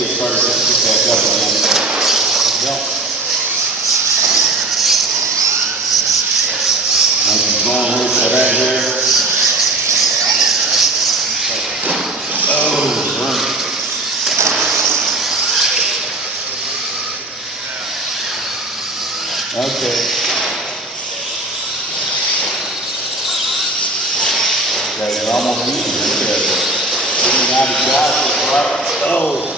see it started to pick back up again. Yep. Nice long route for that here. Oh, run. Okay. Guys are almost easy. Look at it. Getting out of shots. Right. Oh.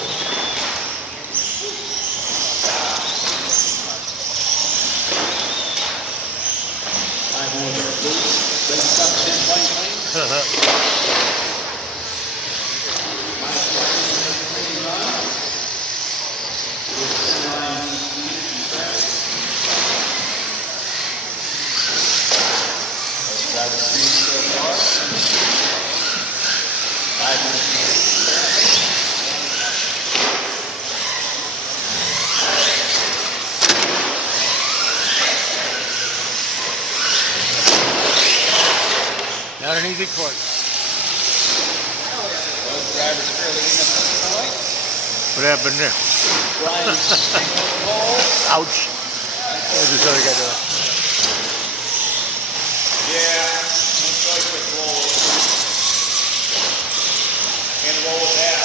Not an easy course. What happened there? Ouch. There's this other guy doing. Yeah, looks like it's roll. Can't roll with that.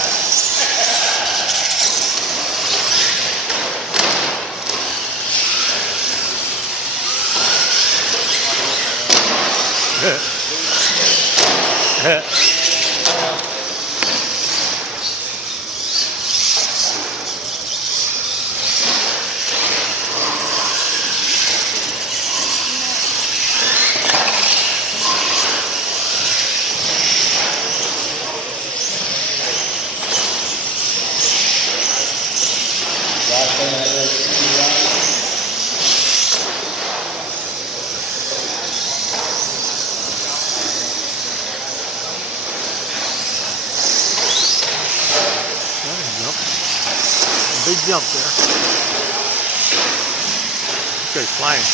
Big jump there. This guy's flying.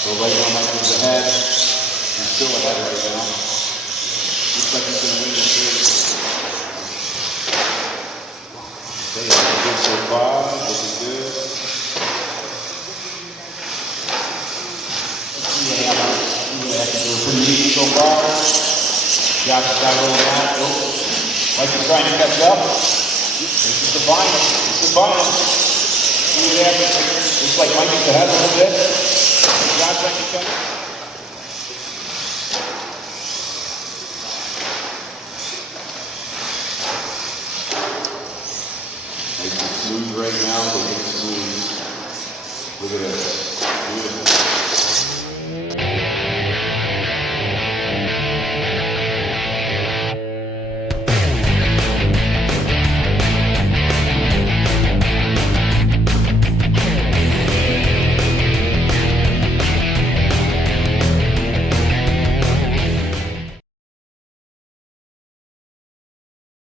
So right now Michael's ahead. He's still ahead right now. Looks like he's going to win this race. Okay, looking good so far. Looking good. Let's see what happens. We're pretty neat so far. Josh has got a little back. Oh, Michael's trying to catch up. This is the final. This is the final. See what happens. Looks like Michael's ahead a little bit. Josh trying to catch up. Nice and smooth right now. They're getting smooth. Look at this.